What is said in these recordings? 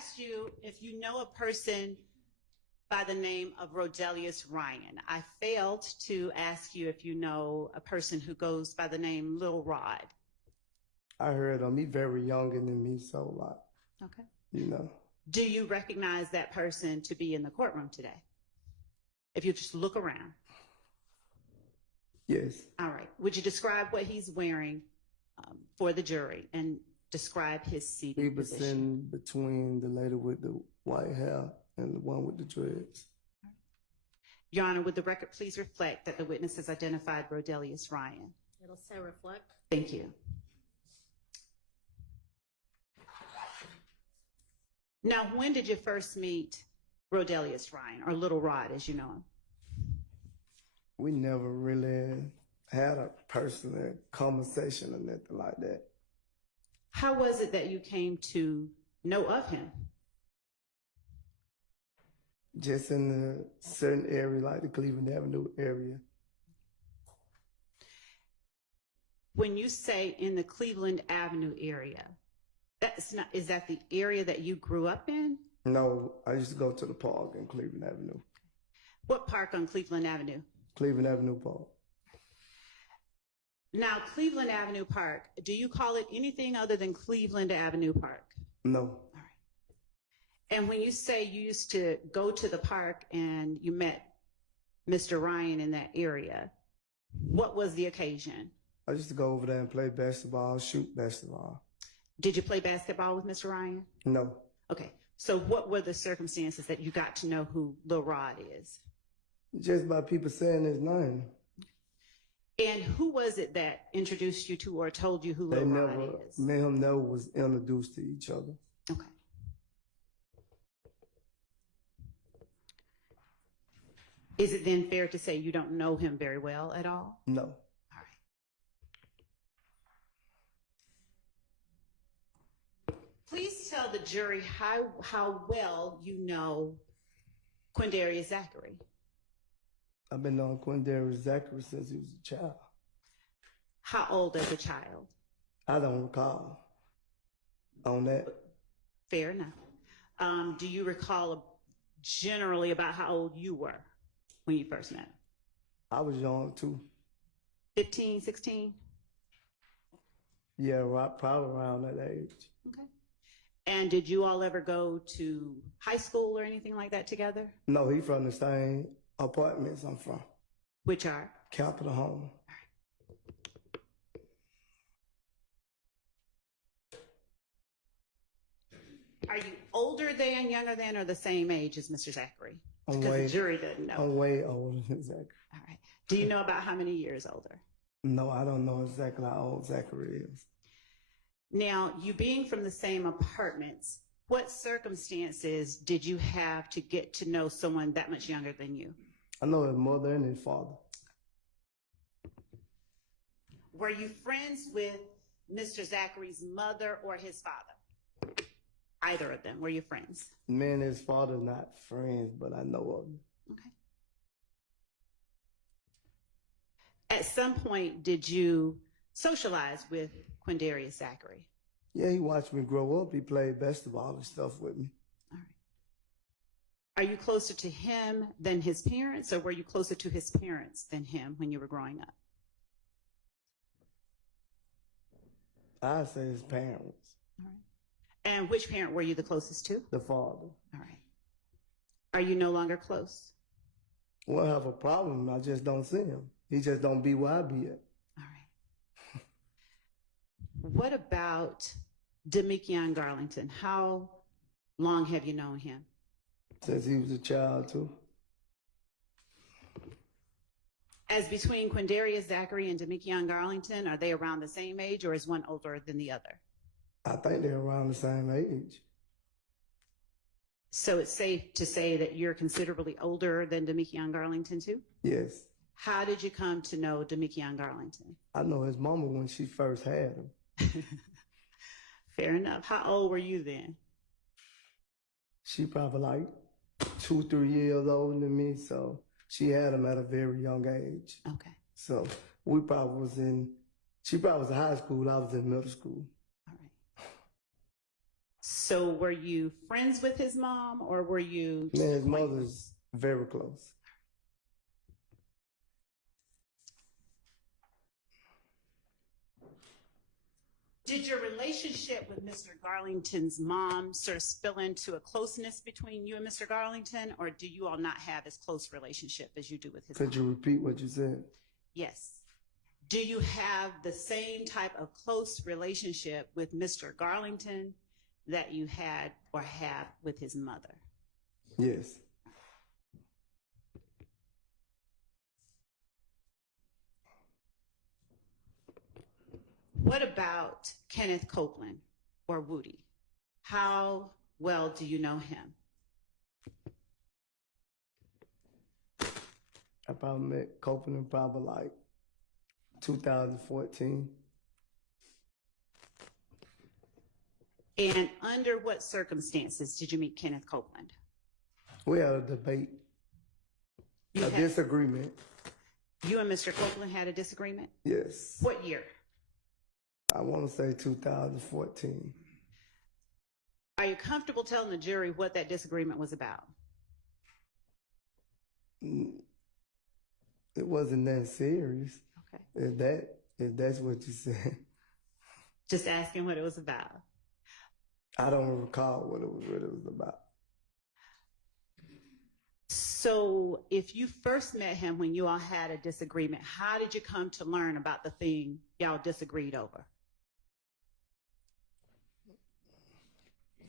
asked you if you know a person by the name of Rodelius Ryan. I failed to ask you if you know a person who goes by the name Lil Rod. I heard him. He's very younger than me, so okay. You know. Do you recognize that person to be in the courtroom today? If you just look around. Yes. All right. Would you describe what he's wearing for the jury and describe his seating He was position? sitting between the lady with the white hair and the one with the dreads. Your Honor, would the record please reflect that the witness has identified Rodelius Ryan? It'll say reflect. Thank you. Now, when did you first meet Rodelius Ryan, or Little Rod as you know him? We never really had a personal conversation or nothing like that. How was it that you came to know of him? Just in a certain area, like the Cleveland Avenue area. When you say in the Cleveland Avenue area, is that the area that you grew up in? No, I used to go to the park in Cleveland Avenue. What park on Cleveland Avenue? Cleveland Avenue Park. Now, Cleveland Avenue Park, do you call it anything other than Cleveland Avenue Park? No. All right. And when you say you used to go to the park and you met Mr. Ryan in that area, what was the occasion? I used to go over there and play basketball, shoot basketball. Did you play basketball with Mr. Ryan? No. Okay. So what were the circumstances that you got to know who Lil Rod is? Just by people saying his name. And who was it that introduced you to or told you who Lil Rod is? Me and him never was introduced to each other. Okay. Is it then fair to say you don't know him very well at all? No. All right. Please tell the jury how well you know Quindarius Zachary. I've been knowing Quindarius Zachary since he was a child. How old as a child? I don't recall on that. Fair enough. Do you recall generally about how old you were when you first met him? I was young too. 15, 16? Yeah, right, probably around that age. Okay. And did you all ever go to high school or anything like that together? No, he from the same apartments I'm from. Which are? Capitol Home. Are you older than, younger than, or the same age as Mr. Zachary? Because the jury doesn't know. I'm way older than Zachary. All right. Do you know about how many years older? No, I don't know exactly how old Zachary is. Now, you being from the same apartments, what circumstances did you have to get to know someone that much younger than you? I know his mother and his father. Were you friends with Mr. Zachary's mother or his father? Either of them. Were you friends? Me and his father not friends, but I know of them. Okay. At some point, did you socialize with Quindarius Zachary? Yeah, he watched me grow up. He played basketball and stuff with me. All right. Are you closer to him than his parents, or were you closer to his parents than him when you were growing up? I say his parents. All right. And which parent were you the closest to? The father. All right. Are you no longer close? Well, I have a problem. I just don't see him. He just don't be where I be at. All right. What about Deamonte Garlington? How long have you known him? Since he was a child, too. As between Quindarius Zachary and Deamonte Garlington, are they around the same age, or is one older than the other? I think they're around the same age. So it's safe to say that you're considerably older than Deamonte Garlington, too? Yes. How did you come to know Deamonte Garlington? I know his mama when she first had him. Fair enough. How old were you then? She probably like 2, 3 years older than me, so she had him at a very young age. Okay. So we probably was she probably was in high school, I was in middle school. All right. So were you friends with his mom, or were you? Man, his mother's very close. Did your relationship with Mr. Garlington's mom sort of spill into a closeness between you and Mr. Garlington, or do you all not have as close relationship as you do with his mom? Could you repeat what you said? Yes. Do you have the same type of close relationship with Mr. Garlington that you had or have with his mother? Yes. What about Kenneth Copeland or Woody? How well do you know him? I probably met Copeland probably like 2014. And under what circumstances did you meet Kenneth Copeland? We had a debate, disagreement. You and Mr. Copeland had a disagreement? Yes. What year? I want to say 2014. Are you comfortable telling the jury what that disagreement was about? It wasn't that serious. Okay. If that's what you said. Just asking what it was about. I don't recall what it was about. So if you first met him when you all had a disagreement, how did you come to learn about the thing y'all disagreed over?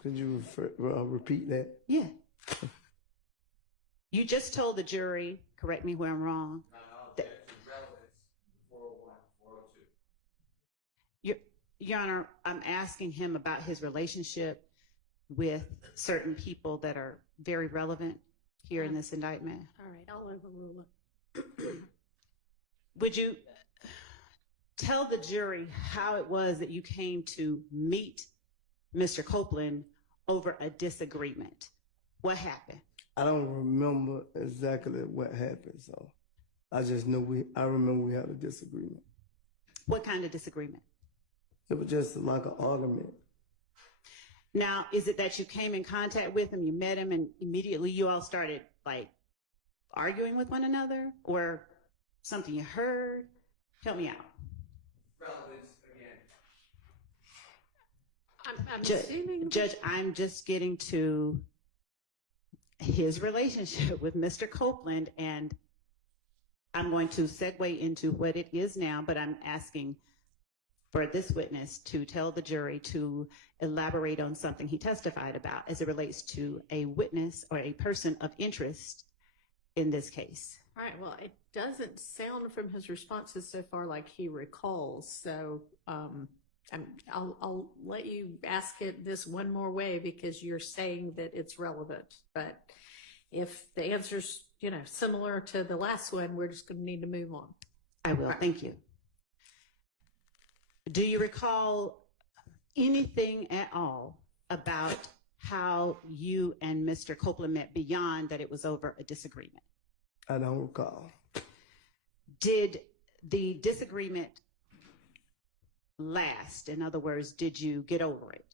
Could you repeat that? Yeah. You just told the jury, correct me where I'm wrong. Your Honor, I'm asking him about his relationship with certain people that are very relevant here in this indictment. All right, I'll overrule it. Would you tell the jury how it was that you came to meet Mr. Copeland over a disagreement? What happened? I don't remember exactly what happened, so I just know I remember we had a disagreement. What kind of disagreement? It was just like an argument. Now, is it that you came in contact with him, you met him, and immediately you all started like arguing with one another, or something you heard? Help me out. Relevance again. I'm assuming. Judge, I'm just getting to his relationship with Mr. Copeland, and I'm going to segue into what it is now, but I'm asking for this witness to tell the jury to elaborate on something he testified about as it relates to a witness or a person of interest in this case. All right, well, it doesn't sound from his responses so far like he recalls, so I'll let you ask it this one more way because you're saying that it's relevant, but if the answer's, similar to the last one, we're just going to need to move on. I will, thank you. Do you recall anything at all about how you and Mr. Copeland met beyond that it was over a disagreement? I don't recall. Did the disagreement last? In other words, did you get over it?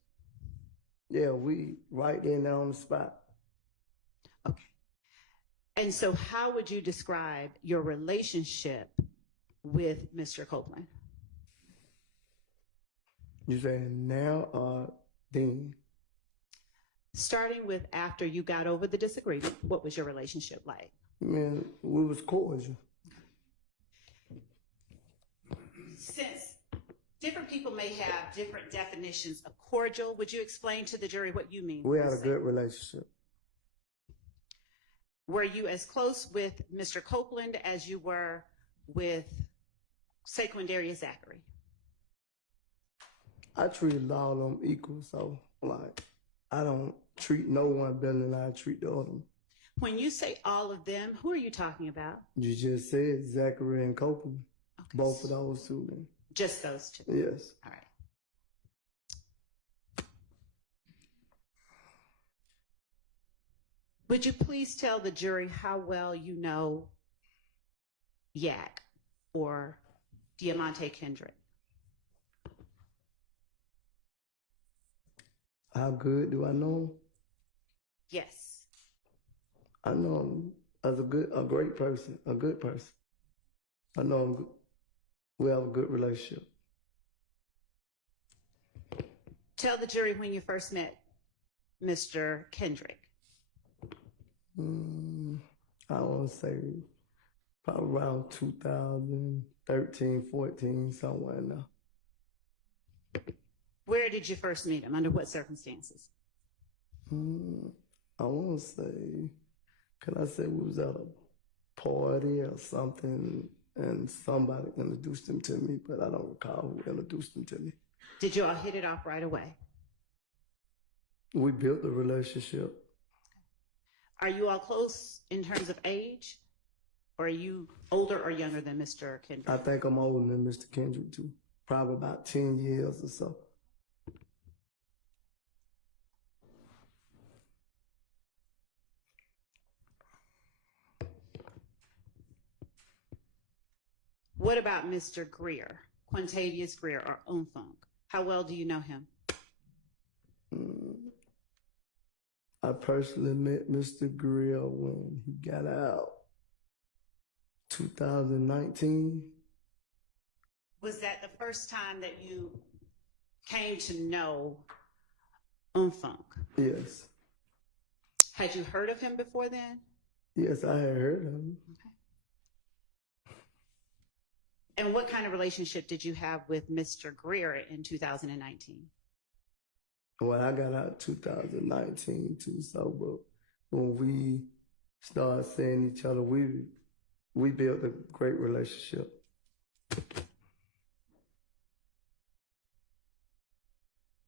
Yeah, we right in there on the spot. Okay. And so how would you describe your relationship with Mr. Copeland? You saying now or then? Starting with after you got over the disagreement, what was your relationship like? Man, we was cordial. Since different people may have different definitions of cordial, would you explain to the jury what you mean? We had a good relationship. Were you as close with Mr. Copeland as you were with, say, Quindarius Zachary? I treated all of them equal, so like I don't treat no one better than I treat the other one. When you say all of them, who are you talking about? You just said Zachary and Copeland. Okay. Both of those two. Then. Just those two? Yes. All right. Would you please tell the jury how well you know Yak or Deamonte Kendrick? How good do I know him? Yes. I know him as a great person, a good person. I know him. We have a good relationship. Tell the jury when you first met Mr. Kendrick. I want to say probably around 2013, 14, somewhere in there. Where did you first meet him? Under what circumstances? I want to say, can I say we was at a party or something and somebody introduced him to me, but I don't recall who introduced him to me. Did you all hit it off right away? We built a relationship. Are you all close in terms of age? Or are you older or younger than Mr. Kendrick? I think I'm older than Mr. Kendrick too. Probably about 10 years or so. What about Mr. Greer, Quintavious Greer, or Mounk Tounk? How well do you know him? I personally met Mr. Greer when he got out, 2019. Was that the first time that you came to know Mounk Tounk? Yes. Had you heard of him before then? Yes, I had heard of him. Okay. And what kind of relationship did you have with Mr. Greer in 2019? Well, I got out 2019 too, so but when we started seeing each other, we built a great relationship.